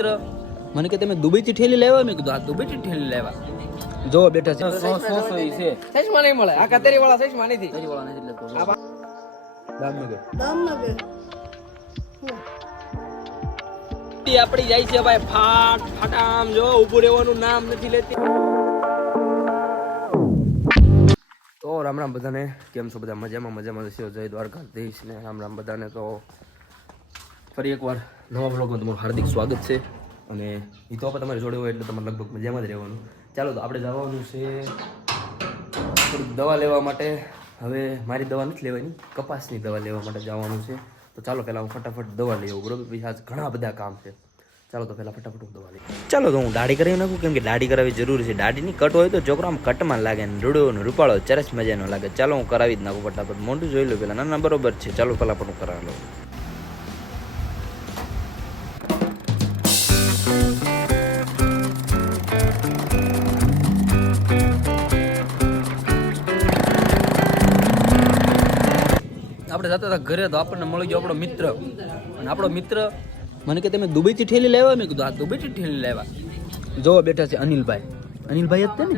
મિત્ર. મને કે તમે દુબઈથી ઠેલી લેવા મેં કીધું આ દુબઈથી ઠેલી લેવા જો બેઠા છે સો સો સો છે. સચમાં નહીં મળે. આ કતરી વાળા સચમાં નથી વાળા નથી લેતો દામનગર. દામનગર. તી આપણી જાય છે ભાઈ ફાટ ફટામ જો ઊભું રહેવાનું નામ નથી લેતી. તો રામ રામ બધાને. કેમ છો બધા? મજામાં મજામાં છે? જય દ્વારકાધીશ ને રામ રામ બધાને તો ફરી એકવાર નવા બ્લોગમાં તમારું હાર્દિક સ્વાગત છે. અને એ તો આપણે તમારી જોડે હોય એટલે તમારે લગભગ મજામાં જ રહેવાનું. ચાલો તો આપણે જવાનું છે થોડીક દવા લેવા માટે. હવે મારી દવા નથી લેવાની, કપાસની દવા લેવા માટે જવાનું છે. તો ચાલો પહેલાં હું ફટાફટ દવા લઈ આવું, બરોબર? પછી ઘણા બધા કામ છે. ચાલો તો પહેલાં ફટાફટ હું દવા લઈ ચાલો તો હું દાઢી કરી નાખું, કેમ કે દાઢી કરાવી જરૂરી છે. દાઢીની કટ હોય તો છોકરો આમ કટમાં લાગે ને રૂડોનો રૂપાળો ચરસ મજાનો લાગે. ચાલો હું કરાવી જ નાખું ફટાફટ. મોઢું જોઈ લઉં પહેલાં ના ના બરોબર છે. ચાલો પહેલાં પણ હું કરાવી લઉં. આપણે જતા હતા ઘરે તો આપણને મળી ગયો આપણો મિત્ર. અને આપણો મિત્ર મને કે, તમે દુબઈથી ઠેલી લેવા? મેં કીધું આ દુબઈથી ઠેલી લેવા. જો બેઠા છે અનિલભાઈ. અનિલભાઈ જ ને?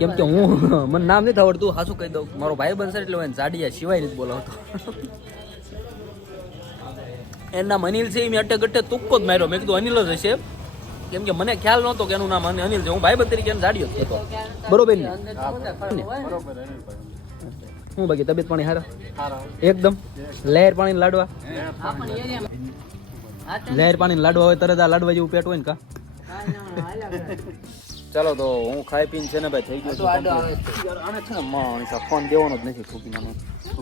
કેમ કે હું, મને નામ નથી આવડતું હાસું કહી દઉં. મારો ભાઈ બનશે એટલે હું જાડિયા સિવાય નથી બોલાવતો. એનું નામ અનિલ છે એ મેં અટે ગટ્ટે તુક્કો જ માર્યો. મેં કીધું, અનિલ જ હશે. કેમ કે મને ખ્યાલ નહોતો કે એનું નામ અનિલ છે. હું ભાઈ બંધ તરીકે જાડિયો જ કહેતો બરોબર ને? હું બાકી તબિયત પાણી હારા? એકદમ? લહેર પાણી લાડવા લહેર પાણી લાડવા હોય તરત આ લાડવા જેવું પેટ હોય ને કા? ચાલો તો હું ખાઈ પીને છે ને ભાઈ થઈ ગયો છું આને છે ને માણસ ફોન દેવાનો જ નથી ઠોકીનાનો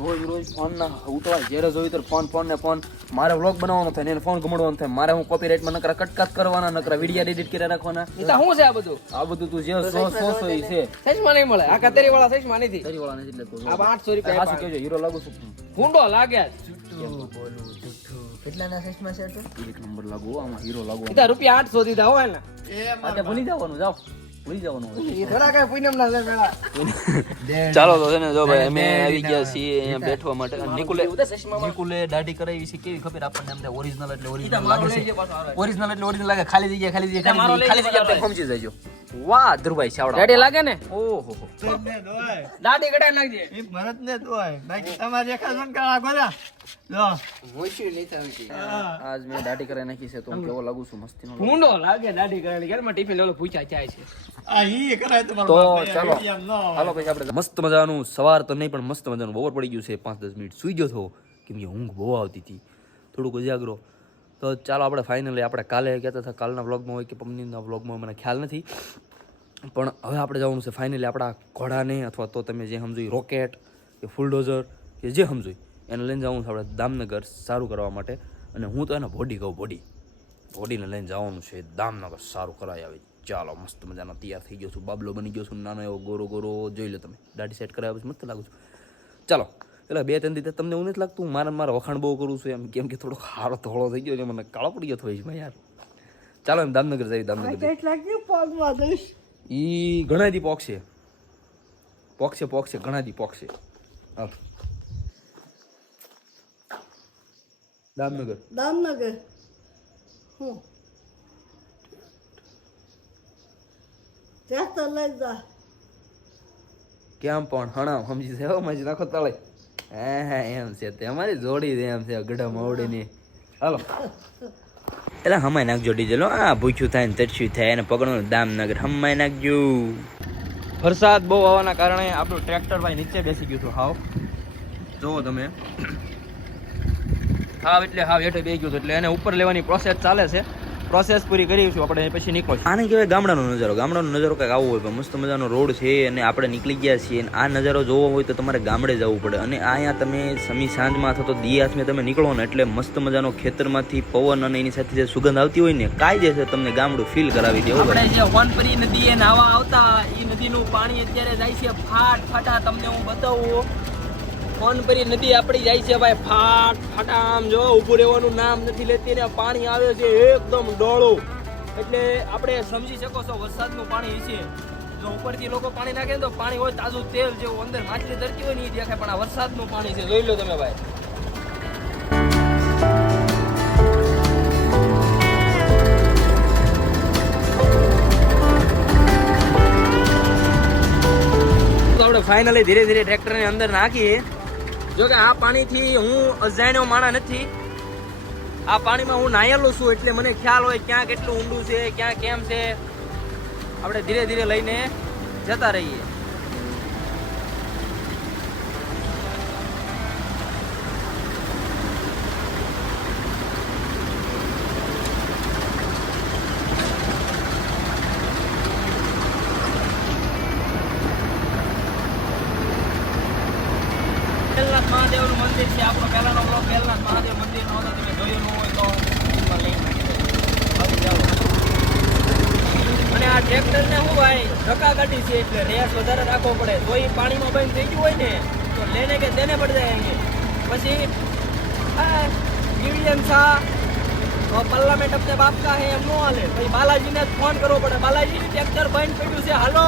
રોજ રોજ ફોન ના ઉતવાય જ્યારે જોયું તો ફોન ફોન ને ફોન. મારે વ્લોગ બનાવવાનો થાય ને એને ફોન ગમડવાનો થાય. મારે હું કોપીરાઇટમાં નકરા કટકાટ કરવાના નકરા વીડિયો એડિટ કરી નાખવાના. એ તો શું છે આ બધું? આ બધું તું જે સો સો સો છે. સચમાં નહીં મળે. આ કતરી વાળા સચમાં નથી. કતરી વાળા નથી લેતો આ આઠસો રૂપિયા પાછું કેજો હીરો લાગુ છું. ભૂંડો લાગે એક નંબર લાગુ આમાં હીરો લાગુ રૂપિયા આઠસો દીધા હોય ને આજે ભૂલી જવાનું જાઓ. ભૂલી જવાનું ના ચાલો તો છે ને જો ભાઈ અમે આવી ગયા છીએ અહીંયા બેઠવા માટે. નિકુલે નિકુલે દાઢી કરાવી છે કેવી ખબર આપણને એમ ઓરિજિનલ એટલે ઓરિજિનલ લાગે છે. ઓરિજિનલ એટલે ઓરિજિનલ લાગે ખાલી જગ્યા ખાલી જગ્યા ખાલી જગ્યા ખાલી જગ્યા તમે સમજી જજો. વાહ ધ્રુવભાઈ ચાવડા. રેડી લાગે ને? ઓહો હો દાઢી કઢાઈ નાખજે. આજ મેં દાઢી કરાવી નાખી છે તો હું કેવો લાગુ છું મસ્તી ભૂંડો લાગે દાઢી કઢાઈ ઘરમાં ટિફિન લેલો પૂછ્યા જાય છે? તો ચાલો. હાલો પછી આપણે મસ્ત મજાનું સવાર તો નહીં પણ મસ્ત મજાનું બપોર પડી ગયું છે. પાંચ દસ મિનિટ સુઈ ગયો હતો કેમ કે ઊંઘ બહુ આવતી હતી. થોડુંક ઉજાગરો. તો ચાલો આપણે ફાઇનલી આપણે કાલે કહેતા હતા કાલના વ્લોગમાં હોય કે પમનીના વ્લોગમાં મને ખ્યાલ નથી. પણ હવે આપણે જવાનું છે ફાઇનલી આપણા ઘોડાને અથવા તો તમે જે સમજો રોકેટ કે ફુલડોઝર કે જે સમજો એને લઈને જવાનું છે આપણે દામનગર સારું કરવા માટે. અને હું તો એને બોડી કહું બોડી બોડીને લઈને જવાનું છે દામનગર સારું કરાવી આવી ચાલો મસ્ત મજાનો તૈયાર થઈ ગયો છું. બાબલો બની ગયો છું નાનો એવો ગોરો ગોરો. જોઈ લો તમે દાઢી સેટ કરાવ્યા પછી મસ્ત લાગુ છું. ચાલો એટલે બે ત્રણ રીતે તમને એવું નથી લાગતું મારે મારા વખાણ બહુ કરું છું એમ. કેમ કે થોડો હારો ધોળો થઈ ગયો છે મને કાળો પડી ગયો થોડી યાર. ચાલો એમ દામનગર જઈએ દામનગર ઈ ઘણા દી પોક્ષે પોક્ષે પોક્ષે ઘણા દી પોક્ષે હા દામનગર. દામનગર. હું. ત્યાં તો લઈ જા. કેમ પણ હણા સમજી હો મજી નાખો તળે. હે હે એમ છે તે. અમારી જોડી છે એમ છે ગઢા માવડીની. હાલો. એટલે હમાય નાખજો ડીઝલ આ ભૂખ્યું થાય ને તરસ્યું થાય અને પકડવાનું દામનગર. હમાય નાખજો. વરસાદ બહુ આવવાના કારણે આપણું ટ્રેક્ટર ભાઈ નીચે બેસી ગયું હતું. હાવ. જુઓ તમે. હાવ એટલે હાવ હેઠે બે ગયું એટલે એને ઉપર લેવાની પ્રોસેસ ચાલે છે. પ્રોસેસ પૂરી કરીશું આપણે પછી નીકળશું આને કહેવાય ગામડાનો નજારો. ગામડાનો નજારો કંઈક આવો હોય મસ્ત મજાનો રોડ છે અને આપણે નીકળી ગયા છીએ અને આ નજારો જોવો હોય તો તમારે ગામડે જવું પડે. અને અહીંયા તમે સમી સાંજમાં અથવા તો દિયાસમાં તમે નીકળો ને એટલે મસ્ત મજાનો ખેતરમાંથી પવન અને એની સાથે જે સુગંધ આવતી હોય ને કાંઈ જે છે તમને ગામડું ફીલ કરાવી દેવું આપણે જે હોનપરી નદી એ નાવા આવતા એ નદીનું પાણી અત્યારે જાય છે ફાટ ફાટા તમને હું બતાવું. ફોન કરી નદી આપડી જાય છે ભાઈ. ફાટ ફાટામ જો ઉભું રહેવાનું નામ નથી લેતી ને પાણી આવે છે એકદમ ડોળું. એટલે આપણે સમજી શકો છો વરસાદનું પાણી છે. જો ઉપરથી લોકો પાણી નાખે ને તો પાણી હોય તાજું તેલ જેવું અંદર માછલી ધરતી હોય નહીં એ દેખાય, પણ આ વરસાદનું પાણી છે. જોઈ લો તમે ભાઈ. આપણે ફાઇનલી ધીરે ધીરે ટ્રેક્ટરની અંદર નાખીએ જો કે આ પાણીથી હું અજાણ્યો માણા નથી. આ પાણીમાં હું નાયેલો છું એટલે મને ખ્યાલ હોય ક્યાં કેટલું ઊંડું છે, ક્યાં કેમ છે. આપણે ધીરે ધીરે લઈને જતા રહીએ બેલનાથ મહાદેવનું મંદિર છે આપણો પહેલાનો બ્લોગ બેલનાથ મહાદેવ મંદિરનો હતો તમે જોયું ન હોય તો એમાં link નાખી દઉં. હવે જાઓ. અને આ ટ્રેક્ટરને શું ભાઈ ધક્કાકાઠી છે એટલે રેસ વધારે રાખવો પડે. તો એ પાણીમાં બંધ થઈ ગયું હોય ને, તો લેને કે તેને પડી જાય એમ પછી ડિવિઝન તો પાર્લામેન્ટ અપને બાપ કા હે, એમ નો હાલે. પછી બાલાજીને ફોન કરવો પડે. બાલાજી ટ્રેક્ટર બંધ પડ્યું છે. હાલો!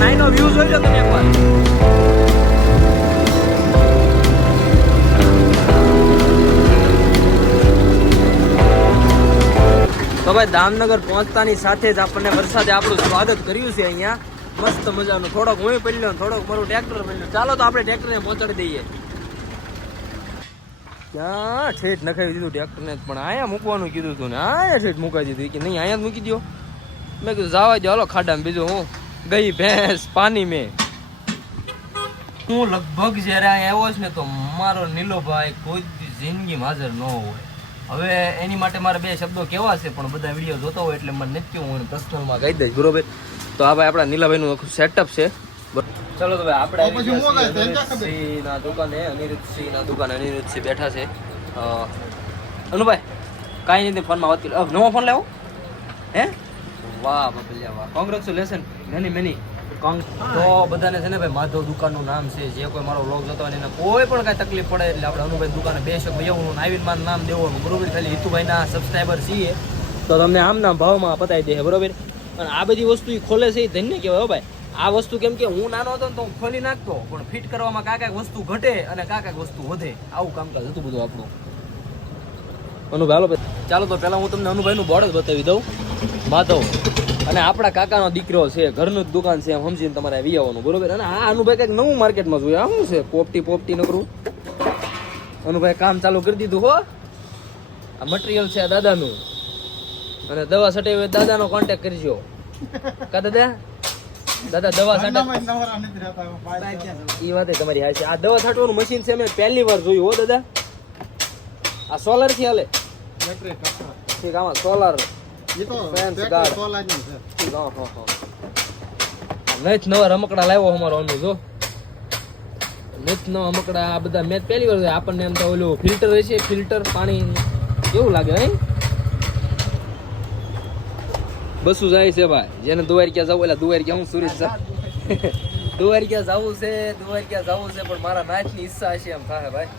નાઈનો વ્યૂ જોઈ લો તમે એકવાર. તો ભાઈ દામનગર પહોંચતાની સાથે જ આપણને વરસાદે આપણું સ્વાગત કર્યું છે અહીંયા. મસ્ત મજાનું. થોડોક હું પડ્યો થોડોક મારું ટ્રેક્ટર પડ્યું ચાલો તો આપણે ટ્રેક્ટરને પહોંચાડી દઈએ. ક્યાં ઠેઠ નખાવી દીધું ટ્રેક્ટરને પણ અહીંયા મૂકવાનું કીધું હતું ને. અહીંયા ઠેઠ મુકાઈ દીધું. કે નહીં, અહીંયા જ મૂકી દો મેં કીધું, જવા દો હાલો, ખાડામાં બીજું હું. ગઈ ભેંસ પાણી મેં. હું લગભગ જ્યારે અહીંયા આવ્યો છે ને, તો મારો નીલોભાઈ કોઈ દી જિંદગીમાં હાજર ન હોય. હવે એની માટે મારે બે શબ્દો કેવા છે પણ બધા વીડિયો જોતો હોય એટલે મને નથી હું પર્સનલમાં કહી દઈશ બરોબર? તો આ ભાઈ આપણા નીલાભાઈનું સેટઅપ છે. ચલો તો ભાઈ આપણે અનિરુદ્ધસિંહના દુકાને અનિરુદ્ધસિંહના દુકાને અનિરુદ્ધસિંહ બેઠા છે. અનુભાઈ કાંઈ નથી ફોનમાં વાત કરી નવો ફોન લેવો હે? વાહ બાપલિયા વાહ કોંગ્રેચ્યુલેશન મેની મેની કોંગ તો બધાને છે ને ભાઈ માધવ દુકાનનું નામ છે, જે કોઈ મારો વ્લોગ જોતો હોય એને કોઈ પણ કાંઈ તકલીફ પડે એટલે આપણે અનુભાઈ દુકાને બે શક એવું આવીને માં નામ દેવાનું બરોબર? ખાલી હિતુભાઈના સબસ્ક્રાઈબર છીએ. તો તમને આમ નામ ભાવમાં પતાવી દે, બરોબર? અને આ બધી વસ્તુ એ ખોલે છે એ ધન્ય કહેવાય ભાઈ. આ વસ્તુ કેમ કે હું નાનો હતો ને તો હું ખોલી નાખતો, પણ ફિટ કરવામાં કાંઈ કાંઈક વસ્તુ ઘટે અને કાંઈ કાંઈક વસ્તુ વધે. આવું કામકાજ હતું બધું આપણું. અનુભાઈ, હાલો ચાલો તો પહેલાં હું તમને અનુભાઈનું બોર્ડ જ બતાવી દઉં. માધવ. અને આપણા કાકાનો દીકરો છે ઘરનું જ દુકાન છે એમ સમજીને તમારે આવી આવવાનું બરોબર? અને આ અનુભાઈ કંઈક નવું માર્કેટમાં જોયું. આ શું છે? પોપટી પોપટી નકરું અનુભાઈ કામ ચાલુ કરી દીધું હો. આ મટીરિયલ છે આ દાદાનું. અને દવા સટે દાદાનો કોન્ટેક્ટ કરજો. કા દાદા? દાદા દવા સાટે એ વાત તમારી હાચી. આ દવા છાંટવાનું મશીન છે મેં પહેલી વાર જોયું હો દાદા. આ સોલરથી હાલે. ઠીક આમાં સોલર નેટ નવા રમકડા લાવ્યો અમારો અનુ જો. નેટ નવા રમકડા આ બધા મેં પહેલી વાર આપણને એમ તો ઓલું ફિલ્ટર છે ફિલ્ટર પાણી કેવું લાગે હે? બસું જાય છે ભાઈ. જેને દુવારિયા જવું એટલે દુવારક્યા હું સુરેશ જા દુવારક્યા જવું છે દુવારિયા જવું છે પણ મારા નાચની ઈચ્છા છે એમ થાય ભાઈ.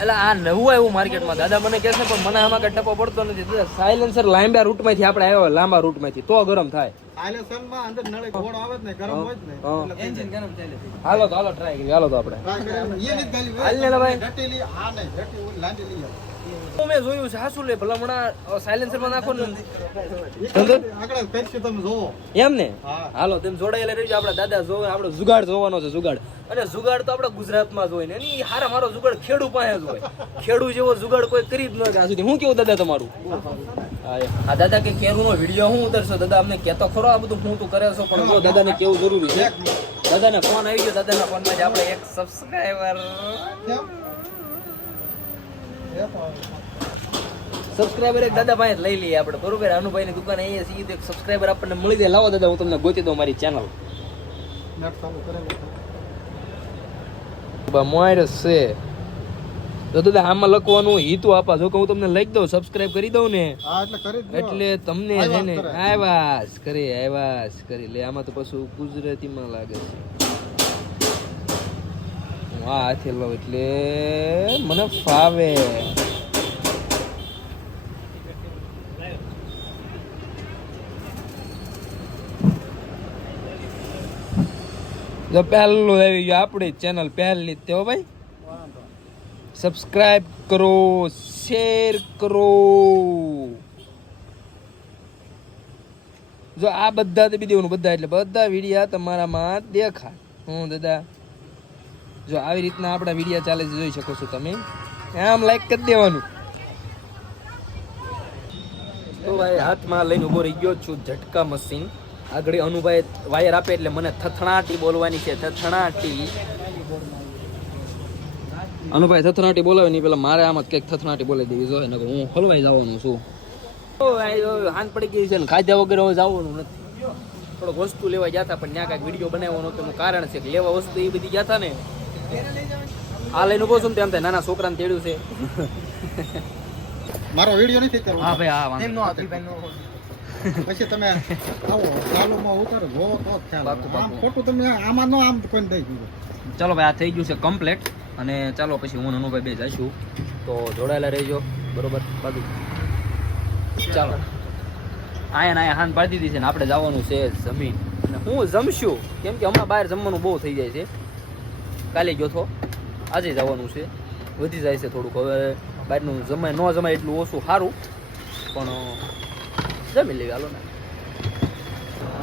એટલે આ નવું આવ્યું માર્કેટમાં. દાદા મને કહેશે પણ મને આમાં કઈ ટપો પડતો નથી. સાયલેન્સર લાંબા રૂટમાંથી આપણે આવ્યો લાંબા રૂટમાંથી. તો ગરમ થાય. હાલો તો હાલો ટ્રાય કરીએ. હાલો તો આપણે. હાલ ને ભાઈ. હું મેં જોયું છે હાસુ લે ભલામણા સાયલેન્સરમાં નાખો ને. એમ ને? હાલો તેમ જોડાયેલા રહેજો આપણા દાદા જોવે આપણે જુગાડ જોવાનો છે જુગાડ. અને જુગાડ તો આપણા ગુજરાતમાં જોઈ ને એની હારા મારો જુગાડ ખેડૂ પાસે જ હોય. ખેડૂ જેવો જુગાડ કોઈ કરી જ ન આ સુધી હું કેવું દાદા તમારું? હા, આ દાદા કે કેરું નો વીડિયો હું ઉતરશો? દાદા અમને કેતો ખરો આ બધું હું તું કરે છો પણ જો દાદાને કેવું જરૂરી છે? દાદાને ફોન આવી ગયો દાદાના ફોનમાં જ આપણે એક સબસ્ક્રાઈબર સબસ્ક્રાઈબર એક દાદા ભાઈ લઈ લઈએ આપણે. બરોબર? અનુભાઈ ની દુકાને અહીંયા છીએ એક સબસ્ક્રાઈબર આપણને મળી જાય. લાવો દાદા હું તમને ગોતી દઉં મારી ચેનલ છે. તો દાદા આમાં લખવાનું હિતુ આપા. જો કે હું તમને લખી દઉં સબસ્ક્રાઇબ કરી દઉં ને. એટલે તમને છે ને આવાસ કરી આવાસ કરી. લે આમાં તો પાછું ગુજરાતીમાં લાગે છે. હું આ હાથે લઉં એટલે મને ફાવે. તો પહેલું આવી ગયું આપણી ચેનલ પહેલી જ તે ભાઈ. સબસ્ક્રાઈબ કરો શેર કરો. જો આ બધા બી દેવાનું બધા એટલે બધા વિડીયા તમારામાં દેખાય. હું દાદા જો આવી રીતના આપણા વિડીયા ચાલે છે જોઈ શકો છો તમે. આમ લાઈક કરી દેવાનું. તો ભાઈ હાથમાં લઈને ઊભો રહી ગયો છું ઝટકા મશીન આગળ અનુભાઈ વાયર આપે એટલે મને થથણાટી બોલવાની છે થથણાટી. અનુભાઈ થથણાટી બોલાવે નહીં પેલા મારે આમાં કંઈક થથણાટી બોલાવી દેવી જોઈએ નકર હું હલવાઈ જવાનું છું. હાન પડી ગઈ છે ને ખાધા વગર હવે જવાનું નથી. થોડોક વસ્તુ લેવા ગયા હતા પણ ત્યાં કાંઈક વીડિયો બનાવવાનો તો કારણ છે કે લેવા વસ્તુ એ બધી ગયા હતા ને. આ લઈને ઊભો છું ને તેમ થાય નાના છોકરાને તેડ્યું છે. મારો વીડિયો નથી હા ભાઈ હા વાંધો પછી તમે આવો ચાલુમાં ઉતારો જોવો તો ખ્યાલ આમ ખોટું તમે આમાં નો આમ કોઈને દઈ દીધું. ચાલો ભાઈ આ થઈ ગયું છે કમ્પ્લેટ અને ચાલો પછી હું અને અનુભાઈ બે જઈશું તો જોડાયેલા રહેજો. બરોબર? બાકી. ચાલો. આયા આયા હાન પાડી દીધી છે ને આપણે જવાનું છે જમીન. અને હું જમશું. કેમ કે હમણાં બહાર જમવાનું બહુ થઈ જાય છે. કાલે ગયો તો. આજે જવાનું છે. વધી જાય છે થોડુંક. હવે બહારનું જમાય ન જમાય એટલું ઓછું સારું. પણ જમી લેવી હાલો ને.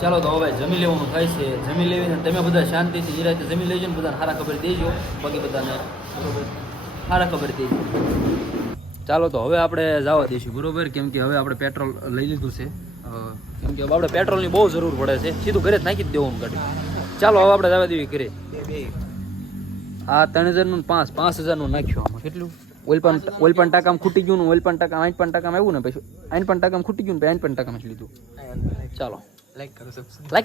ચાલો તો હવે જમી લેવાનું થાય છે. જમી લેવીને તમે બધા શાંતિથી એ રીતે જમી લેજો ને બધાને સારા ખબર દેજો. બાકી બધાને બરોબર? સારા ખબર દેજો. ચાલો તો હવે આપણે જવા દઈશું બરોબર? કેમ કે હવે આપણે પેટ્રોલ લઈ લીધું છે. કેમ કે આપણે પેટ્રોલની બહુ જરૂર પડે છે. સીધું ઘરે જ નાખી જ દેવાનું ગાડી. ચાલો હવે આપણે જવા દેવી ઘરે. હા ત્રણ હજારનું પાંચ પાંચ હજારનું નાખ્યું આમાં. કેટલું? ઓઇલ પણ ઓઇલ પણ ટાકામાં ખૂટી ગયું ને ઓઇલ પણ ટાકા આઈન પણ ટાકામાં આવ્યું ને પછી આઈન પણ ટાકામાં ખૂટી ગયું ને આઈન પણ ટાકામાં જ લીધું. ચાલો. લાઈક કરો લાઈક